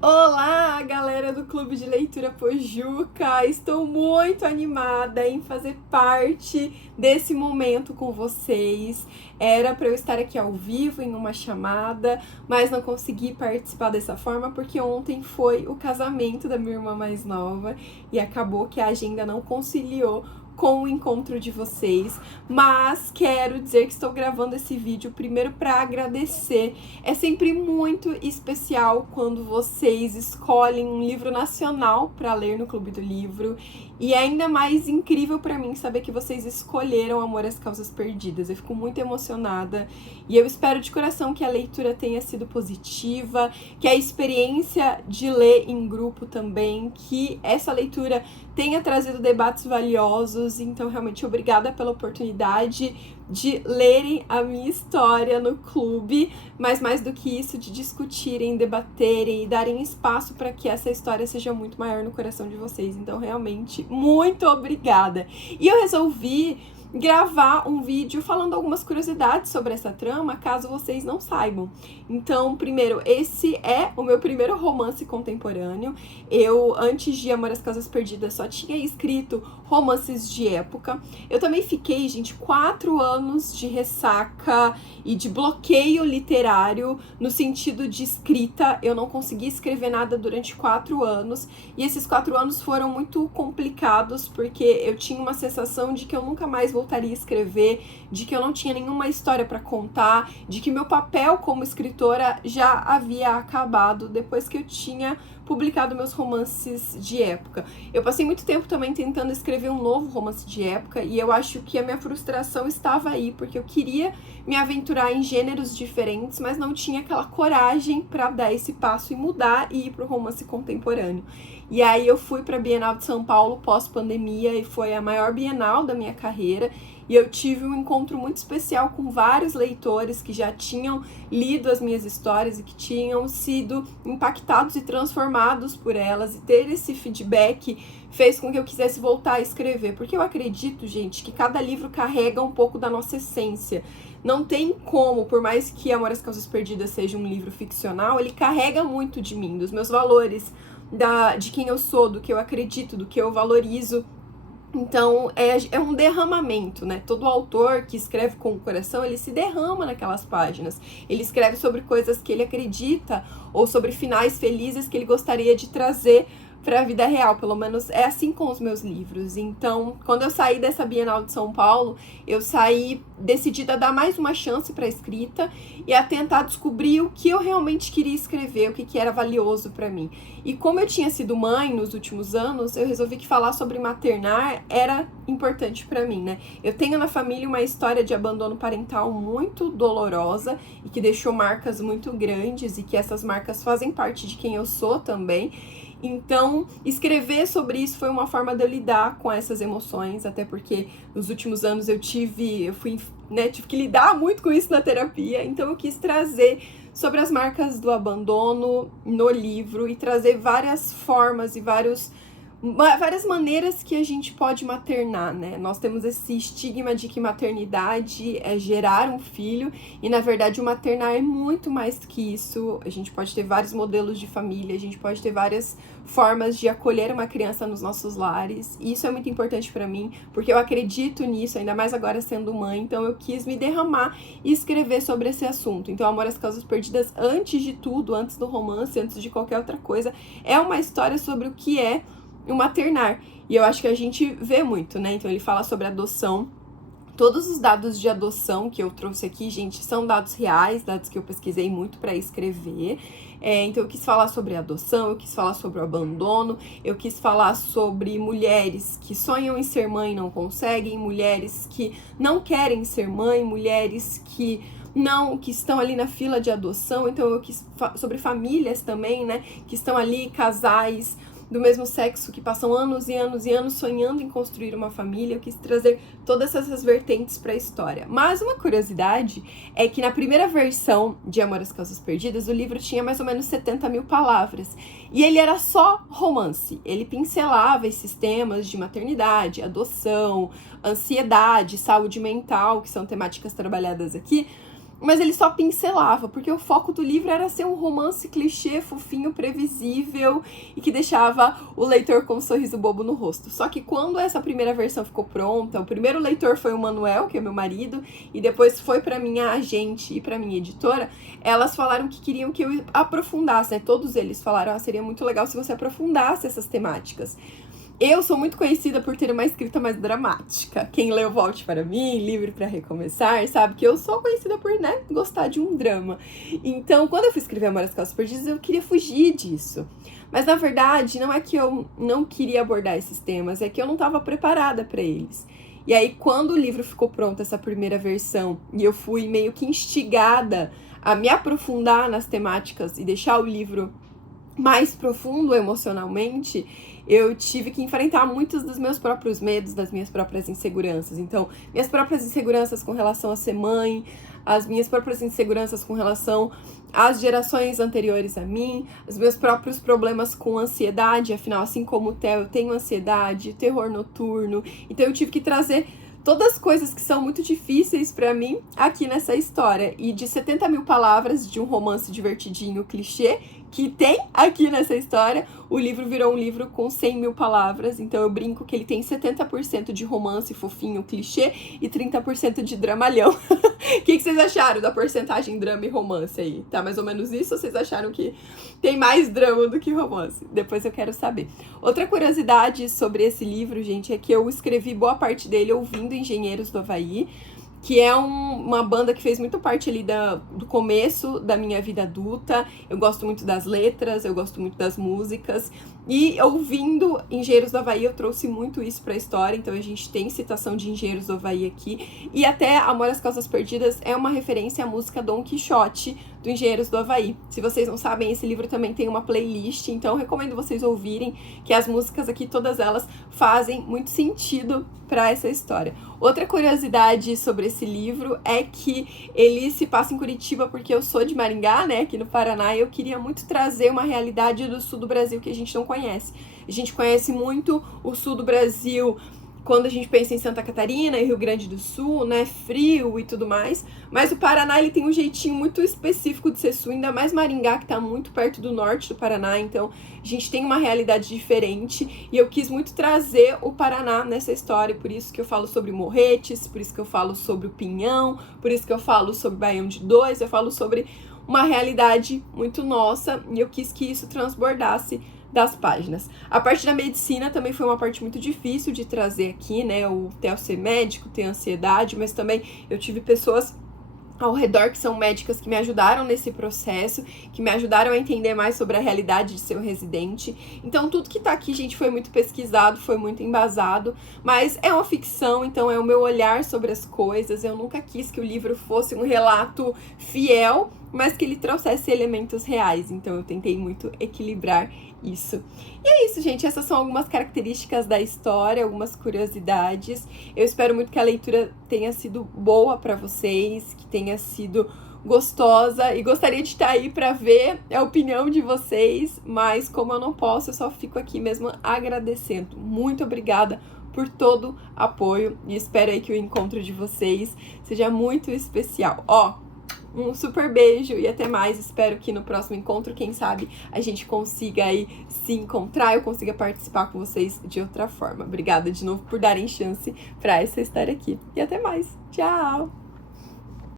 Olá, galera do Clube de Leitura Pojuca! Estou muito animada em fazer parte desse momento com vocês. Era para eu estar aqui ao vivo em uma chamada, mas não consegui participar dessa forma porque ontem foi o casamento da minha irmã mais nova e acabou que a agenda não conciliou com o encontro de vocês, mas quero dizer que estou gravando esse vídeo primeiro para agradecer. É sempre muito especial quando vocês escolhem um livro nacional para ler no Clube do Livro, e é ainda mais incrível para mim saber que vocês escolheram Amor às Causas Perdidas. Eu fico muito emocionada e eu espero de coração que a leitura tenha sido positiva, que a experiência de ler em grupo também, que essa leitura tenha trazido debates valiosos. Então, realmente, obrigada pela oportunidade de lerem a minha história no clube, mas mais do que isso, de discutirem, debaterem e darem espaço para que essa história seja muito maior no coração de vocês. Então, realmente, muito obrigada! E eu resolvi gravar um vídeo falando algumas curiosidades sobre essa trama, caso vocês não saibam. Então, primeiro, esse é o meu primeiro romance contemporâneo. Eu, antes de Amor às Causas Perdidas, só tinha escrito romances de época. Eu também fiquei, gente, 4 anos de ressaca e de bloqueio literário no sentido de escrita. Eu não consegui escrever nada durante 4 anos, e esses 4 anos foram muito complicados porque eu tinha uma sensação de que eu nunca mais voltaria a escrever, de que eu não tinha nenhuma história para contar, de que meu papel como escritora já havia acabado depois que eu tinha publicado meus romances de época. Eu passei muito tempo também tentando escrever um novo romance de época, e eu acho que a minha frustração estava aí, porque eu queria me aventurar em gêneros diferentes, mas não tinha aquela coragem para dar esse passo e mudar e ir para o romance contemporâneo. E aí eu fui para a Bienal de São Paulo pós-pandemia, e foi a maior Bienal da minha carreira, e eu tive um encontro muito especial com vários leitores que já tinham lido as minhas histórias e que tinham sido impactados e transformados por elas, e ter esse feedback fez com que eu quisesse voltar a escrever, porque eu acredito, gente, que cada livro carrega um pouco da nossa essência. Não tem como, por mais que Amor às Causas Perdidas seja um livro ficcional, ele carrega muito de mim, dos meus valores, de quem eu sou, do que eu acredito, do que eu valorizo. Então, é um derramamento, né? Todo autor que escreve com o coração, ele se derrama naquelas páginas. Ele escreve sobre coisas que ele acredita ou sobre finais felizes que ele gostaria de trazer para a vida real. Pelo menos é assim com os meus livros. Então, quando eu saí dessa Bienal de São Paulo, eu saí decidida a dar mais uma chance para a escrita e a tentar descobrir o que eu realmente queria escrever, o que era valioso para mim. E como eu tinha sido mãe nos últimos anos, eu resolvi que falar sobre maternar era importante para mim, né? Eu tenho na família uma história de abandono parental muito dolorosa e que deixou marcas muito grandes, e que essas marcas fazem parte de quem eu sou também. Então, escrever sobre isso foi uma forma de eu lidar com essas emoções, até porque nos últimos anos eu tive que lidar muito com isso na terapia. Então eu quis trazer sobre as marcas do abandono no livro e trazer várias formas e várias maneiras que a gente pode maternar, né? Nós temos esse estigma de que maternidade é gerar um filho, e na verdade o maternar é muito mais do que isso. A gente pode ter vários modelos de família, a gente pode ter várias formas de acolher uma criança nos nossos lares, e isso é muito importante para mim, porque eu acredito nisso, ainda mais agora sendo mãe. Então eu quis me derramar e escrever sobre esse assunto. Então Amor às Causas Perdidas, antes de tudo, antes do romance, antes de qualquer outra coisa, é uma história sobre o que é o maternar. E eu acho que a gente vê muito, né? Então ele fala sobre adoção. Todos os dados de adoção que eu trouxe aqui, gente, são dados reais, dados que eu pesquisei muito para escrever. Então eu quis falar sobre adoção, eu quis falar sobre o abandono, eu quis falar sobre mulheres que sonham em ser mãe e não conseguem, mulheres que não querem ser mãe, mulheres que estão ali na fila de adoção. Então eu quis sobre famílias também, né, que estão ali, casais do mesmo sexo que passam anos e anos e anos sonhando em construir uma família. Eu quis trazer todas essas vertentes para a história. Mas uma curiosidade é que na primeira versão de Amor às Causas Perdidas, o livro tinha mais ou menos 70 mil palavras. E ele era só romance. Ele pincelava esses temas de maternidade, adoção, ansiedade, saúde mental, que são temáticas trabalhadas aqui, mas ele só pincelava, porque o foco do livro era ser um romance clichê, fofinho, previsível e que deixava o leitor com um sorriso bobo no rosto. Só que quando essa primeira versão ficou pronta, o primeiro leitor foi o Manuel, que é meu marido, e depois foi para minha agente e para minha editora, elas falaram que queriam que eu aprofundasse, né? Todos eles falaram, seria muito legal se você aprofundasse essas temáticas. Eu sou muito conhecida por ter uma escrita mais dramática. Quem leu Volte Para Mim, Livre para Recomeçar, sabe que eu sou conhecida por, gostar de um drama. Então, quando eu fui escrever Amor às Calças Perdidas, eu queria fugir disso. Mas, na verdade, não é que eu não queria abordar esses temas, é que eu não estava preparada para eles. E aí, quando o livro ficou pronto, essa primeira versão, e eu fui meio que instigada a me aprofundar nas temáticas e deixar o livro mais profundo emocionalmente, eu tive que enfrentar muitos dos meus próprios medos, das minhas próprias inseguranças. Então, minhas próprias inseguranças com relação a ser mãe, as minhas próprias inseguranças com relação às gerações anteriores a mim, os meus próprios problemas com ansiedade, afinal, assim como o Theo, eu tenho ansiedade, terror noturno, então eu tive que trazer todas as coisas que são muito difíceis pra mim aqui nessa história. E de 70 mil palavras de um romance divertidinho, clichê, que tem aqui nessa história, o livro virou um livro com 100 mil palavras. Então eu brinco que ele tem 70% de romance fofinho, clichê e 30% de dramalhão. O que vocês acharam da porcentagem drama e romance aí? Tá mais ou menos isso ou vocês acharam que tem mais drama do que romance? Depois eu quero saber. Outra curiosidade sobre esse livro, gente, é que eu escrevi boa parte dele ouvindo Engenheiros do Havaí, que é uma banda que fez muito parte ali do começo da minha vida adulta. Eu gosto muito das letras, eu gosto muito das músicas. E ouvindo Engenheiros do Havaí, eu trouxe muito isso pra história. Então a gente tem citação de Engenheiros do Havaí aqui. E até Amor às Calças Perdidas é uma referência à música Dom Quixote, do Engenheiros do Havaí. Se vocês não sabem, esse livro também tem uma playlist, então eu recomendo vocês ouvirem, que as músicas aqui, todas elas, fazem muito sentido para essa história. Outra curiosidade sobre esse livro é que ele se passa em Curitiba, porque eu sou de Maringá, né, aqui no Paraná, e eu queria muito trazer uma realidade do sul do Brasil que a gente não conhece. A gente conhece muito o sul do Brasil quando a gente pensa em Santa Catarina e Rio Grande do Sul, né, frio e tudo mais, mas o Paraná, ele tem um jeitinho muito específico de ser sul, ainda mais Maringá, que tá muito perto do norte do Paraná, então a gente tem uma realidade diferente, e eu quis muito trazer o Paraná nessa história, por isso que eu falo sobre Morretes, por isso que eu falo sobre o Pinhão, por isso que eu falo sobre Baião de Dois, eu falo sobre uma realidade muito nossa, e eu quis que isso transbordasse das páginas. A parte da medicina também foi uma parte muito difícil de trazer aqui, né? O Theo ser médico, ter ansiedade, mas também eu tive pessoas ao redor que são médicas que me ajudaram nesse processo, que me ajudaram a entender mais sobre a realidade de ser um residente. Então tudo que tá aqui, gente, foi muito pesquisado, foi muito embasado, mas é uma ficção, então é o meu olhar sobre as coisas. Eu nunca quis que o livro fosse um relato fiel, mas que ele trouxesse elementos reais, então eu tentei muito equilibrar isso. E é isso, gente, essas são algumas características da história, algumas curiosidades. Eu espero muito que a leitura tenha sido boa para vocês, que tenha sido gostosa, e gostaria de estar aí para ver a opinião de vocês, mas como eu não posso, eu só fico aqui mesmo agradecendo. Muito obrigada por todo apoio e espero aí que o encontro de vocês seja muito especial. Um super beijo e até mais. Espero que no próximo encontro, quem sabe, a gente consiga aí se encontrar, eu consiga participar com vocês de outra forma. Obrigada de novo por darem chance para essa história aqui. E até mais. Tchau!